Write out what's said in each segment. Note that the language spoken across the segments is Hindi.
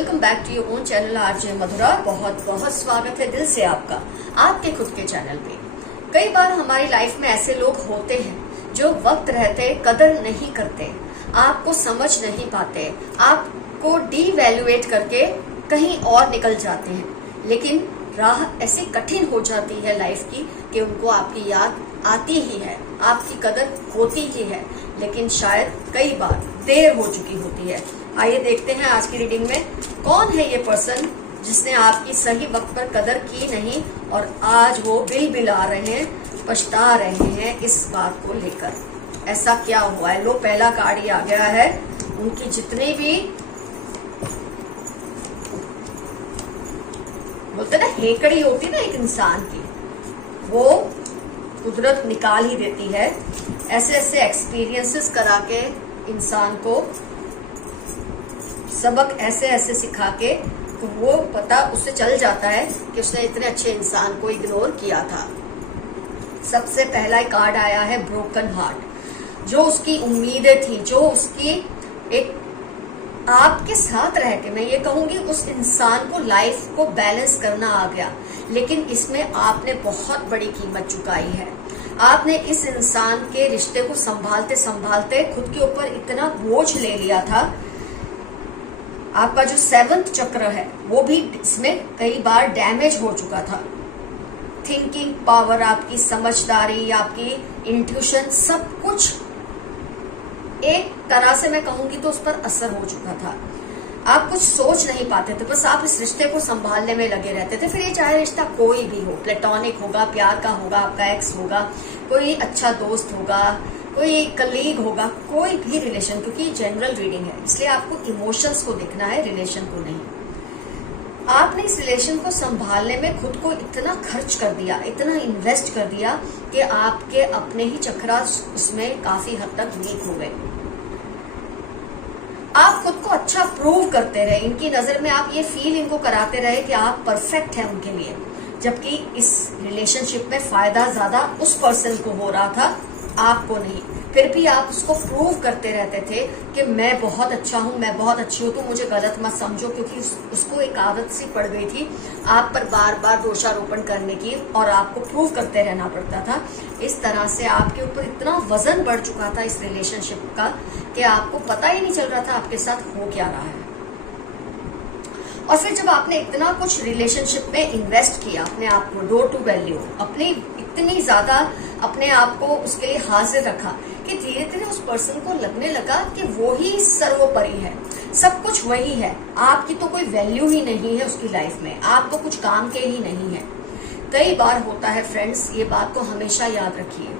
Welcome back to your own channel RJ Madhura. बहुत बहुत स्वागत है दिल से आपका आपके खुद के चैनल पे। कई बार हमारी लाइफ में ऐसे लोग होते हैं जो वक्त रहते कदर नहीं करते, आपको समझ नहीं पाते, आपको डीवैल्यूएट करके कहीं और निकल जाते हैं, लेकिन राह ऐसी कठिन हो जाती है लाइफ की कि उनको आपकी याद आती ही है, आपकी कदर होती ही है, लेकिन शायद कई बार देर हो चुकी होती है। आइए देखते हैं आज की रीडिंग में कौन है ये पर्सन जिसने आपकी सही वक्त पर कदर की नहीं और आज वो बिल बिला रहे हैं, पछता रहे हैं इस बात को लेकर। ऐसा क्या हुआ है? लो, पहला कार्ड ही आ गया है। उनकी जितनी भी बोलते ना हेकड़ी होती ना एक इंसान की, वो कुदरत निकाल ही देती है। ऐसे ऐसे एक्सपीरियंसेस करा के इंसान को सबक ऐसे ऐसे सिखा के तो वो पता उससे चल जाता है कि उसने इतने अच्छे इंसान को इग्नोर किया था। सबसे पहला कार्ड आया है ब्रोकन हार्ट। जो उसकी उम्मीदें थी, जो उसकी एक आपके साथ रह के, मैं ये कहूंगी उस इंसान को लाइफ को बैलेंस करना आ गया, लेकिन इसमें आपने बहुत बड़ी कीमत चुकाई है। आपने इस इंसान के रिश्ते को संभालते संभालते खुद के ऊपर इतना बोझ ले लिया था। आपका जो 7th चक्र है वो भी इसमें कई बार डैमेज हो चुका था। थिंकिंग पावर, आपकी समझदारी, आपकी इंट्यूशन, सब कुछ एक तरह से मैं कहूंगी तो उस पर असर हो चुका था। आप कुछ सोच नहीं पाते थे, बस आप इस रिश्ते को संभालने में लगे रहते थे। फिर ये चाहे रिश्ता कोई भी हो, प्लेटोनिक होगा, प्यार का होगा, आपका एक्स होगा, कोई अच्छा दोस्त होगा, कोई कलीग होगा, कोई भी रिलेशन, क्योंकि जनरल रीडिंग है इसलिए आपको इमोशंस को देखना है, रिलेशन को नहीं। आपने इस रिलेशन को संभालने में खुद को इतना खर्च कर दिया, इतना इन्वेस्ट कर दिया कि आपके अपने ही चक्रा उसमें काफी हद तक वीक हो गए। आप खुद को अच्छा प्रूव करते रहे, इनकी नजर में आप ये फील इनको कराते रहे कि आप परफेक्ट हैं उनके लिए, जबकि इस रिलेशनशिप में फायदा ज्यादा उस पर्सन को हो रहा था, आपको नहीं। फिर भी आप उसको प्रूव करते रहते थे कि मैं बहुत अच्छा हूं, मैं बहुत अच्छी हूं, तो मुझे गलत मत समझो, क्योंकि उसको एक आदत सी पड़ गई थी आप पर बार बार दोषारोपण करने की और आपको प्रूव करते रहना पड़ता था। इस तरह से आपके ऊपर इतना वजन बढ़ चुका था इस रिलेशनशिप का कि आपको पता ही नहीं चल रहा था आपके साथ हो क्या रहा है। और फिर जब आपने इतना कुछ रिलेशनशिप में इन्वेस्ट किया, अपने आप को डोर टू वैल्यू, अपनी इतनी ज्यादा अपने आप को उसके लिए हाजिर रखा कि धीरे धीरे उस पर्सन को लगने लगा कि वो ही सर्वोपरि है, सब कुछ वही है, आपकी तो कोई वैल्यू ही नहीं है उसकी लाइफ में, आप तो कुछ काम के ही नहीं है। कई बार होता है फ्रेंड्स, ये बात को हमेशा याद रखिए,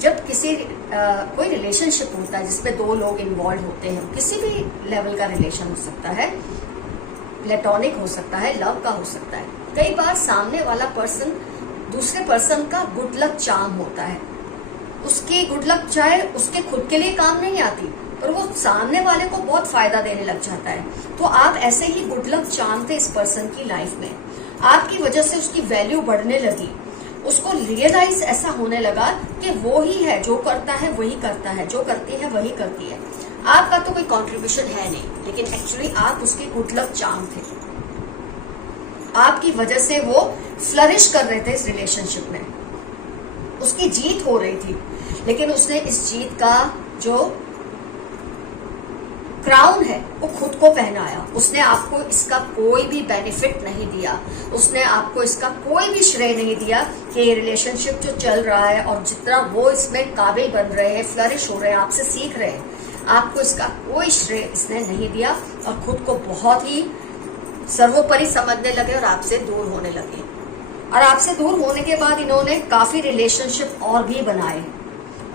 जब किसी कोई रिलेशनशिप होता है जिसमें दो लोग इन्वॉल्व होते हैं, किसी भी लेवल का रिलेशन हो सकता है, प्लेटोनिक हो सकता है, लव का हो सकता है। कई बार सामने वाला पर्सन दूसरे पर्सन का गुड लक चार्म होता है। उसकी गुड लक चाहे उसके खुद के लिए काम नहीं आती, पर वो सामने वाले को बहुत फायदा देने लग जाता है। तो आप ऐसे ही गुड लक चार्म थे इस पर्सन की लाइफ में, आपकी वजह से उसकी वैल्यू बढ़ने लगी, उसको रियलाइज ऐसा होने लगा कि वो ही है, जो करता है वही करता है, जो करती है वही करती है, आपका तो कोई कंट्रीब्यूशन है नहीं, लेकिन एक्चुअली आप उसकी गुड लक चार्म थे। आपकी वजह से वो फ्लरिश कर रहे थे इस रिलेशनशिप में, उसकी जीत हो रही थी, लेकिन उसने इस जीत का जो क्राउन है वो खुद को पहनाया। उसने आपको इसका कोई भी बेनिफिट नहीं दिया, उसने आपको इसका कोई भी श्रेय नहीं दिया कि ये रिलेशनशिप जो चल रहा है और जितना वो इसमें काबिल बन रहे हैं, फ्लरिश हो रहे हैं, आपसे सीख रहे हैं, आपको इसका कोई श्रेय इसने नहीं दिया और खुद को बहुत ही सर्वोपरि समझने लगे और आपसे दूर होने लगे। और आपसे दूर होने के बाद इन्होंने काफी रिलेशनशिप और भी बनाए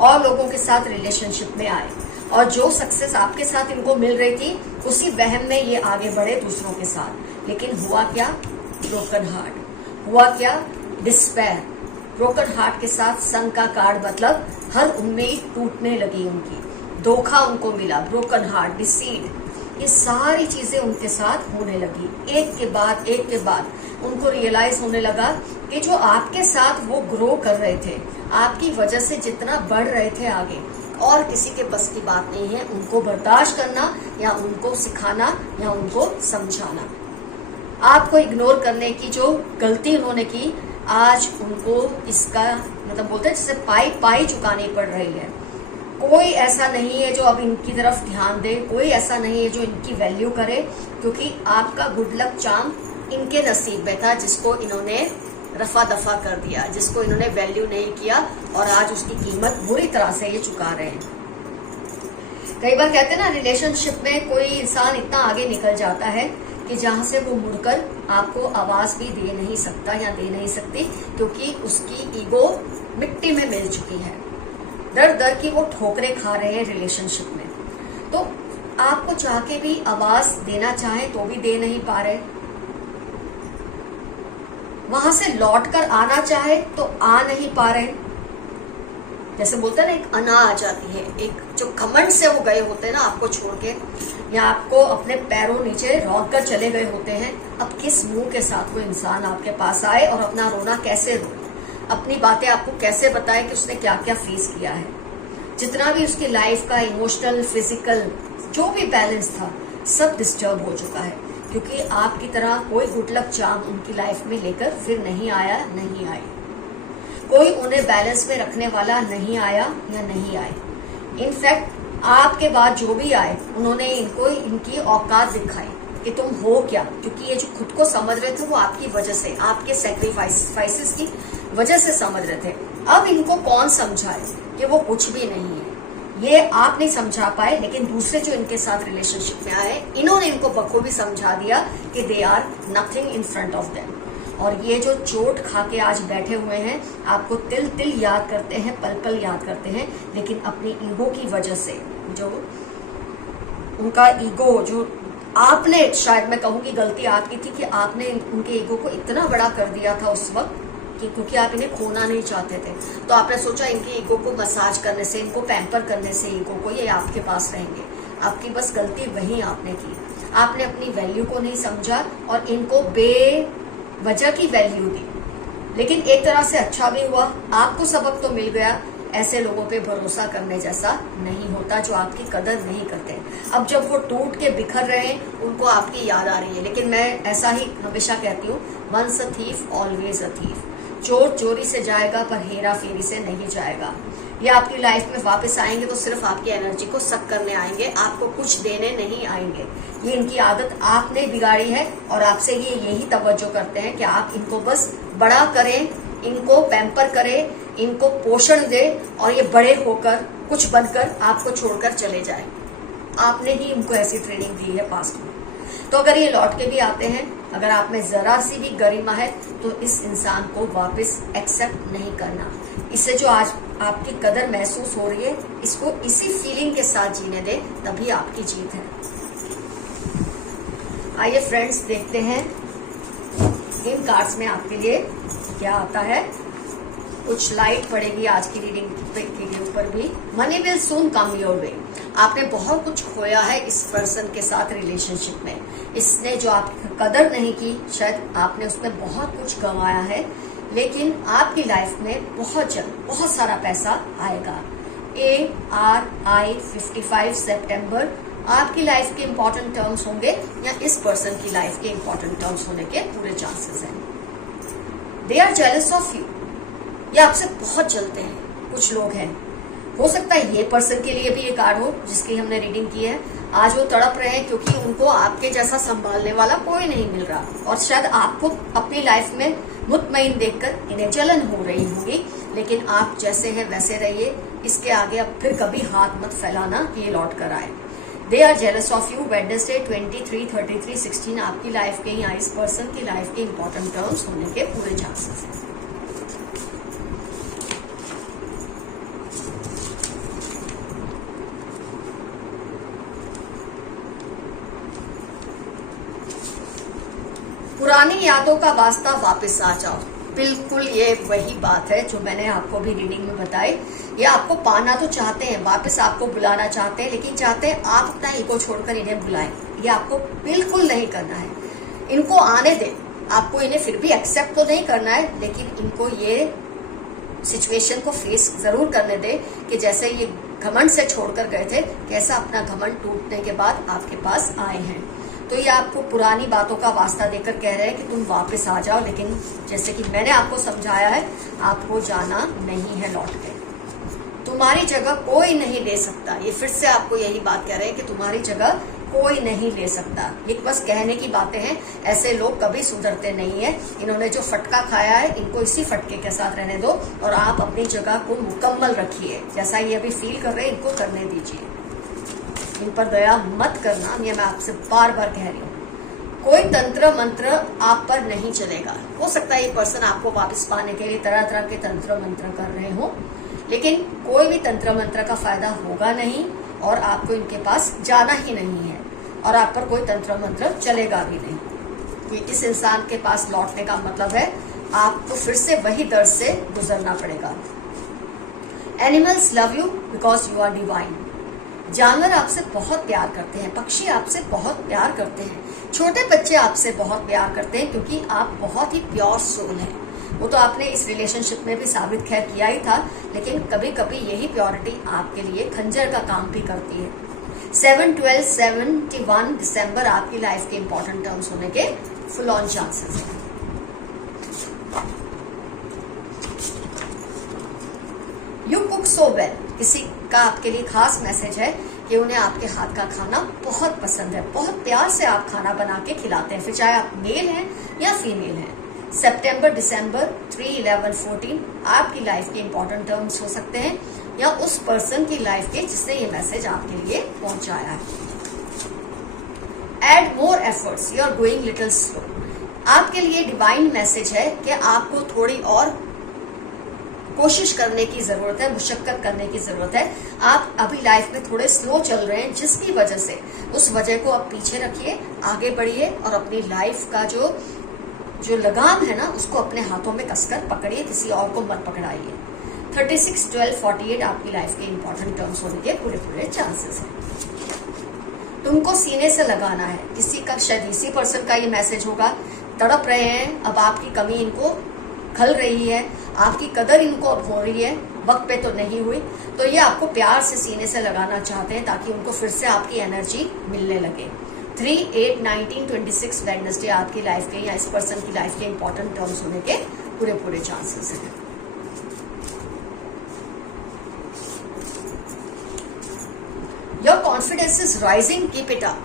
और लोगों के साथ रिलेशनशिप में आए, और जो सक्सेस आपके साथ इनको मिल रही थी उसी वहम में ये आगे बढ़े दूसरों के साथ। लेकिन हुआ क्या? Broken heart. हुआ क्या? डिस्पेयर। ब्रोकन हार्ट के साथ सन का कार्ड, मतलब हर उम्मीद टूटने लगी उनकी, धोखा उनको मिला, ब्रोकन हार्ट, डिसीड, ये सारी चीजें उनके साथ होने लगी। एक के बाद उनको रियलाइज होने लगा कि जो आपके साथ वो ग्रो कर रहे थे, आपकी वजह से जितना बढ़ रहे थे आगे, और किसी के बस की बात नहीं है उनको बर्दाश्त करना या उनको सिखाना या उनको समझाना। आपको इग्नोर करने की जो गलती उन्होंने की, आज उनको इसका मतलब बोलते हैं जैसे पाई पाई चुकानी पड़ रही है। कोई ऐसा नहीं है जो अब इनकी तरफ ध्यान दे, कोई ऐसा नहीं है जो इनकी वैल्यू करे, क्योंकि आपका गुड लक चार्म इनके नसीब में था जिसको इन्होंने रफा दफा कर दिया, जिसको इन्होंने वैल्यू नहीं किया और आज उसकी कीमत बुरी तरह से ये चुका रहे हैं। कई बार कहते हैं ना, रिलेशनशिप में कोई इंसान इतना आगे निकल जाता है कि जहां से वो मुड़कर आपको आवाज भी दे नहीं सकता या दे नहीं सकती, क्योंकि उसकी ईगो मिट्टी में मिल चुकी है। दर दर की वो ठोकरें खा रहे हैं रिलेशनशिप में। तो आपको चाह के भी आवाज देना चाहे तो भी दे नहीं पा रहे, वहां से लौट कर आना चाहे तो आ नहीं पा रहे। जैसे बोलते हैं ना, एक अना आ जाती है, एक जो घमंड से वो गए होते हैं ना आपको छोड़ के, या आपको अपने पैरों नीचे रौंद कर चले गए होते हैं। अब किस मुंह के साथ वो इंसान आपके पास आए और अपना रोना कैसे रो, अपनी बातें आपको कैसे बताए कि उसने क्या क्या फेस किया है। जितना भी उसकी लाइफ का इमोशनल, फिजिकल जो भी बैलेंस था, सब डिस्टर्ब हो चुका है, क्योंकि आपकी तरह कोई गुड लक चार्म उनकी लाइफ में लेकर फिर नहीं आया, नहीं आई। कोई उन्हें बैलेंस में रखने वाला नहीं आया या नहीं आए। इनफैक्ट आपके बाद जो भी आए, उन्होंने इनको इनकी औकात दिखाई कि तुम हो क्या, क्योंकि ये जो खुद को समझ रहे थे वो आपकी वजह से, आपके सेक्रीफाइसेस की वजह से समझ रहे थे। अब इनको कौन समझाए कि वो कुछ भी नहीं है, ये आप नहीं समझा पाए, लेकिन दूसरे जो इनके साथ रिलेशनशिप में आए, इन्होंने इनको बखूबी समझा दिया कि they are nothing in front of them. और ये जो चोट खा के आज बैठे हुए हैं, आपको तिल तिल याद करते हैं, पल पल याद करते हैं, लेकिन अपनी ईगो की वजह से, जो उनका ईगो, जो आपने, शायद मैं कहूंगी गलती आपकी थी कि आपने उनके ईगो को इतना बड़ा कर दिया था उस वक्त कि क्योंकि आप इन्हें खोना नहीं चाहते थे, तो आपने सोचा इनके ईगो को मसाज करने से, इनको पैम्पर करने से ईगो को, ये आपके पास रहेंगे। आपकी बस गलती वही आपने की, आपने अपनी वैल्यू को नहीं समझा और इनको बेवजह की वैल्यू दी। लेकिन एक तरह से अच्छा भी हुआ, आपको सबक तो मिल गया। ऐसे लोगों पे भरोसा करने जैसा नहीं होता जो आपकी कदर नहीं करते। अब जब वो टूट के बिखर रहे हैं, उनको आपकी याद आ रही है, लेकिन मैं ऐसा ही हमेशा कहती हूँ, once a thief always a thief. चोर चोरी से जाएगा पर हेरा फेरी से नहीं जाएगा। ये आपकी लाइफ में वापस आएंगे तो सिर्फ आपकी एनर्जी को सक करने आएंगे, आपको कुछ देने नहीं आएंगे। ये इनकी आदत आपने बिगाड़ी है और आपसे ये यही तवज्जो करते हैं कि आप इनको बस बड़ा करें, इनको पैम्पर करें, इनको पोषण दें और ये बड़े होकर कुछ बनकर आपको छोड़कर चले जाए। आपने ही इनको ऐसी ट्रेनिंग दी है पास्ट में। तो अगर ये लौट के भी आते हैं, अगर आप में जरा सी भी गरिमा है, तो इस इंसान को वापस एक्सेप्ट नहीं करना। इससे जो आज आपकी कदर महसूस हो रही है, इसको इसी फीलिंग के साथ जीने दे, तभी आपकी जीत है। आइए फ्रेंड्स, देखते हैं इन कार्ड्स में आपके लिए क्या आता है। कुछ लाइट पड़ेगी आज की रीडिंग के ऊपर भी। Money will soon come your way. आपने बहुत कुछ खोया है इस पर्सन के साथ रिलेशनशिप में। इसने जो आपकी कदर नहीं की, शायद आपने उसमें बहुत कुछ गंवाया है, लेकिन आपकी लाइफ में बहुत जल्द बहुत सारा पैसा आएगा। ARI55 सितंबर आपकी लाइफ के इंपॉर्टेंट टर्म्स होंगे या इस पर्सन की लाइफ के इंपॉर्टेंट टर्म्स होने के पूरे चांसेस हैं। They are jealous of you. ये आपसे बहुत जलते हैं। कुछ लोग हैं, हो सकता है ये पर्सन के लिए भी ये कार्ड हो जिसकी हमने रीडिंग की है। आज वो तड़प रहे हैं क्योंकि उनको आपके जैसा संभालने वाला कोई नहीं मिल रहा, और शायद आपको अपनी लाइफ में मुतमईन देखकर इन्हें जलन हो रही होगी, लेकिन आप जैसे हैं वैसे रहिए। इसके आगे अब फिर कभी हाथ मत फैलाना कि ये लौट कर आए। They are jealous of you. Wednesday 23, 33, 16 आपकी लाइफ के या इस पर्सन की लाइफ के इंपॉर्टेंट टर्म्स होने के पूरे चांसेस हैं। पुरानी यादों का वास्ता वापस आ जाओ। बिल्कुल ये वही बात है जो मैंने आपको भी रीडिंग में बताई। ये आपको पाना तो चाहते हैं, वापस आपको बुलाना चाहते हैं, लेकिन चाहते हैं आप अपना ईगो छोड़कर इन्हें बुलाएं। ये आपको बिल्कुल नहीं करना है। इनको आने दें। आपको इन्हें फिर भी एक्सेप्ट तो नहीं करना है, लेकिन इनको ये सिचुएशन को फेस जरूर करने दे कि जैसे ये घमंड से छोड़कर गए थे, कैसा अपना घमंड टूटने के बाद आपके पास आए हैं। तो ये आपको पुरानी बातों का वास्ता देकर कह रहे हैं कि तुम वापस आ जाओ, लेकिन जैसे कि मैंने आपको समझाया है, आपको जाना नहीं है लौट के। तुम्हारी जगह कोई नहीं ले सकता। ये फिर से आपको यही बात कह रहे हैं कि तुम्हारी जगह कोई नहीं ले सकता। ये बस कहने की बातें हैं, ऐसे लोग कभी सुधरते नहीं है। इन्होंने जो फटका खाया है, इनको इसी फटके के साथ रहने दो और आप अपनी जगह को मुकम्मल रखिए। जैसा ये अभी फील कर रहे हैं, इनको करने दीजिए। इन पर दया मत करना, ये मैं आपसे बार बार कह रही हूँ। कोई तंत्र मंत्र आप पर नहीं चलेगा। हो सकता है ये पर्सन आपको वापस पाने के लिए तरह तरह के तंत्र मंत्र कर रहे हो, लेकिन कोई भी तंत्र मंत्र का फायदा होगा नहीं और आपको इनके पास जाना ही नहीं है और आप पर कोई तंत्र मंत्र चलेगा भी नहीं। ये इस इंसान के पास लौटने का मतलब है आपको फिर से वही दर्द से गुजरना पड़ेगा। Animals love you because you are divine. जानवर आपसे बहुत प्यार करते हैं, पक्षी आपसे बहुत प्यार करते हैं, छोटे बच्चे आपसे बहुत प्यार करते हैं, क्योंकि आप बहुत ही प्योर सोल हैं। वो तो आपने इस रिलेशनशिप में भी साबित खैर किया ही था, लेकिन कभी कभी यही प्योरिटी आपके लिए खंजर का काम भी करती है। 7/12/71 दिसंबर आपकी लाइफ के इंपॉर्टेंट टर्म्स होने के फुल ऑन चांसेस हैं। You cook so well. किसी का आपके लिए खास मैसेज है कि उन्हें आपके हाथ का खाना बहुत पसंद है, बहुत प्यार से आप खाना बना के खिलाते हैं, फिर चाहे आप मेल हैं या फीमेल हैं। सितंबर दिसंबर 3/11/14 आपकी लाइफ के इंपॉर्टेंट टर्म्स हो सकते हैं या उस पर्सन की लाइफ के जिसने ये मैसेज आपके लिए पहुंचाया है। Add more efforts, you are going little slow. आपके लिए डिवाइन मैसेज है कि आपको थोड़ी और कोशिश करने की जरूरत है, मुशक्कत करने की जरूरत है। आप अभी लाइफ में थोड़े स्लो चल रहे हैं, जिसकी वजह से उस वजह को आप पीछे रखिए, आगे बढ़िए और अपनी लाइफ का जो लगाम है ना, उसको अपने हाथों में कसकर पकड़िए, किसी और को मत पकड़ाइए। 36/12/48 आपकी लाइफ के इंपॉर्टेंट टर्म्स होने के पूरे चांसेस हैं। तुमको सीने से लगाना है। किसी का, शायद इसी पर्सन का ये मैसेज होगा। तड़प रहे हैं, अब आपकी कमी इनको खल रही है, आपकी कदर इनको अब हो रही है, वक्त पे तो नहीं हुई, तो ये आपको प्यार से सीने से लगाना चाहते हैं ताकि उनको फिर से आपकी एनर्जी मिलने लगे। 3/8/1926 वेडनेसडे आपकी लाइफ के या इस पर्सन की लाइफ के इंपॉर्टेंट टर्म्स होने के पूरे चांसेस हैं। Your confidence is rising, keep it up.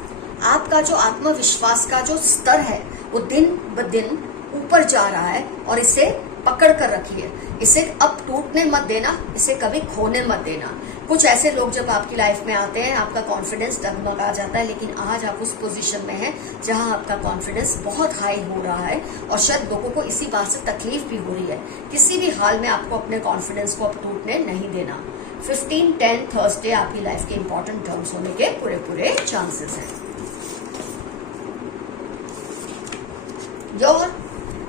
आपका जो आत्मविश्वास का जो स्तर है वो दिन ब दिन ऊपर जा रहा है और इसे पकड़ कर रखिए। इसे अब टूटने मत देना, इसे कभी खोने मत देना। कुछ ऐसे लोग जब आपकी लाइफ में आते हैं, आपका कॉन्फिडेंस डगमगा जाता है, लेकिन आज आप उस पोजीशन में हैं जहां आपका कॉन्फिडेंस बहुत हाई हो रहा है और शायद लोगों को इसी बात से तकलीफ भी हो रही है। किसी भी हाल में आपको अपने कॉन्फिडेंस को अब टूटने नहीं देना। 15/10 थर्सडे आपकी लाइफ के इंपॉर्टेंट टर्म्स होने के पूरे चांसेस हैं।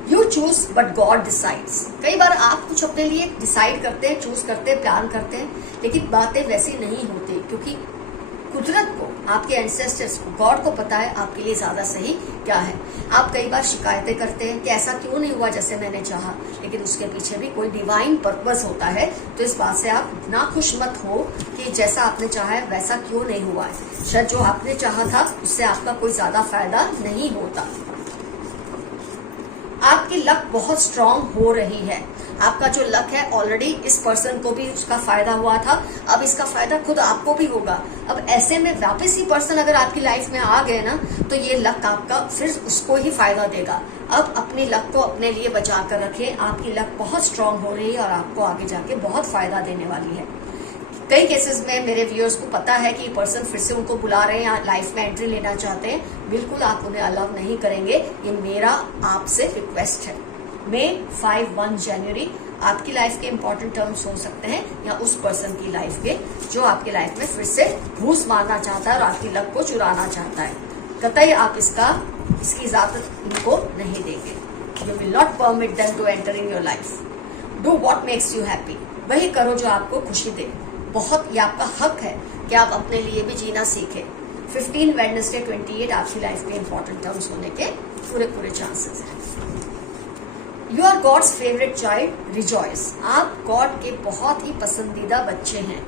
You choose but God decides. कई बार आप कुछ अपने लिए डिसाइड करते हैं, चूज करते हैं, प्लान करते हैं, लेकिन बातें वैसी नहीं होती, क्योंकि कुदरत को, आपके एंसेस्टर्स को, गॉड को पता है आपके लिए ज्यादा सही क्या है। आप कई बार शिकायतें करते हैं कि ऐसा क्यों नहीं हुआ जैसे मैंने चाहा, लेकिन उसके पीछे भी कोई डिवाइन पर्पस होता है। तो इस बात से आप नाखुश मत हो कि जैसा आपने चाहा है वैसा क्यों नहीं हुआ है। शायद जो आपने चाहा था उससे आपका कोई ज्यादा फायदा नहीं होता। आपकी लक बहुत स्ट्रांग हो रही है। आपका जो लक है ऑलरेडी इस पर्सन को भी उसका फायदा हुआ था, अब इसका फायदा खुद आपको भी होगा। अब ऐसे में वापस ही पर्सन अगर आपकी लाइफ में आ गए ना, तो ये लक आपका फिर उसको ही फायदा देगा। अब अपनी लक को अपने लिए बचा कर रखें। आपकी लक बहुत स्ट्रांग हो रही है और आपको आगे जाके बहुत फायदा देने वाली है। कई केसेस में मेरे व्यूअर्स को पता है कि पर्सन फिर से उनको बुला रहे हैं, लाइफ में एंट्री लेना चाहते हैं। बिल्कुल आप उन्हें अलाउ नहीं करेंगे, ये मेरा आपसे रिक्वेस्ट है। May 5/1 जनवरी आपकी लाइफ के इंपॉर्टेंट टर्म्स हो सकते हैं या उस पर्सन की लाइफ के जो आपकी लाइफ में फिर से घूस मारना चाहता है और आपकी लक को चुराना चाहता है। कतई आप इसकी इजाजत इनको नहीं देंगे। You will not permit them to enter in your life. Do what makes you happy. वही करो जो आपको खुशी दे। बहुत ये आपका हक है कि आप अपने लिए भी जीना सीखें। 15 वेडनेसडे 28 आपकी लाइफ के इंपॉर्टेंट टर्म्स होने के पूरे चांसेस हैं। You are God's favourite child, rejoice. आप गॉड के बहुत ही पसंदीदा बच्चे हैं।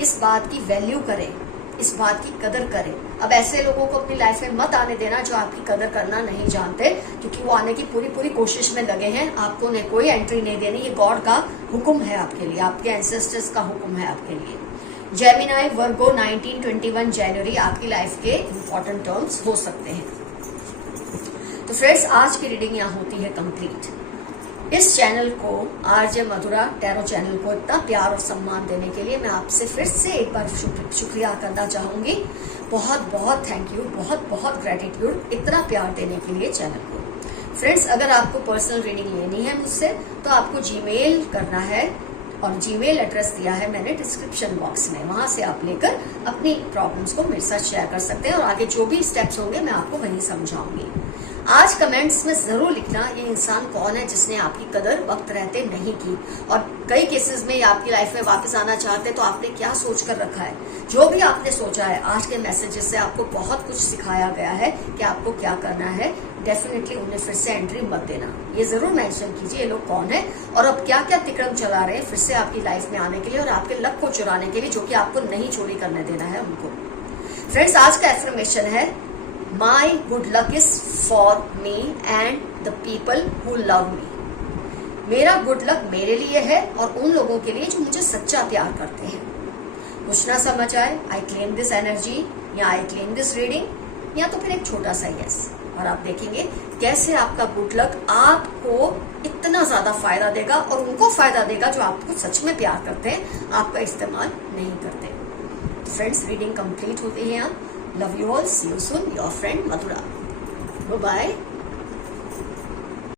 इस बात की वैल्यू करें, इस बात की कदर करें। अब ऐसे लोगों को अपनी लाइफ में मत आने देना जो आपकी कदर करना नहीं जानते, क्योंकि वो आने की पूरी कोशिश में लगे हैं। आपको उन्हें कोई एंट्री नहीं देनी। ये गॉड का हुक्म है आपके लिए, आपके एंसेस्टर्स का हुक्म है आपके लिए। जेमिनाई, वर्गो, 19-21 जनवरी आपकी लाइफ के इंपॉर्टेंट टर्म्स हो सकते हैं। तो फ्रेंड्स, आज की रीडिंग यहाँ होती है कंप्लीट। इस चैनल को, आरजे मधुरा टैरो चैनल को इतना प्यार और सम्मान देने के लिए मैं आपसे फिर से एक बार शुक्रिया करना चाहूंगी। बहुत बहुत थैंक यू, बहुत बहुत ग्रेटिट्यूड इतना प्यार देने के लिए चैनल को। फ्रेंड्स, अगर आपको पर्सनल रीडिंग लेनी है मुझसे तो आपको जीमेल करना है, और जीमेल एड्रेस दिया है मैंने डिस्क्रिप्शन बॉक्स में। वहां से आप लेकर अपनी प्रॉब्लम्स को मेरे साथ शेयर कर सकते हैं, और आगे जो भी स्टेप्स होंगे मैं आपको वहीं समझाऊंगी। आज कमेंट्स में जरूर लिखना ये इंसान कौन है जिसने आपकी कदर वक्त रहते नहीं की, और कई केसेस में आपकी लाइफ में वापस आना चाहते तो आपने क्या सोच कर रखा है। जो भी आपने सोचा है, आज के मैसेजेस से आपको बहुत कुछ सिखाया गया है कि आपको क्या करना है। डेफिनेटली उन्हें फिर से एंट्री मत देना। ये जरूर मेंशन कीजिए ये लोग कौन है और अब क्या क्या तिक्रम चला रहे हैं फिर से आपकी लाइफ में आने के लिए और आपके लक को चुराने के लिए, जो कि आपको नहीं चोरी करने देना है उनको। फ्रेंड्स, आज का एफर्मेशन है, My good luck is for me and the people who love me। मेरा गुड लक मेरे लिए है और उन लोगों के लिए जो मुझे सच्चा प्यार करते हैं। कुछ ना समझ आए, आई क्लेम दिस एनर्जी या आई क्लेम दिस रीडिंग, या तो फिर एक छोटा सा यस, और आप देखेंगे कैसे आपका गुड लक आपको इतना ज्यादा फायदा देगा और उनको फायदा देगा जो आपको सच में प्यार करते हैं, आपका इस्तेमाल नहीं करते। फ्रेंड्स, रीडिंग कंप्लीट होती है यहाँ। Love you all. See you soon. Your friend Madhura. Bye bye.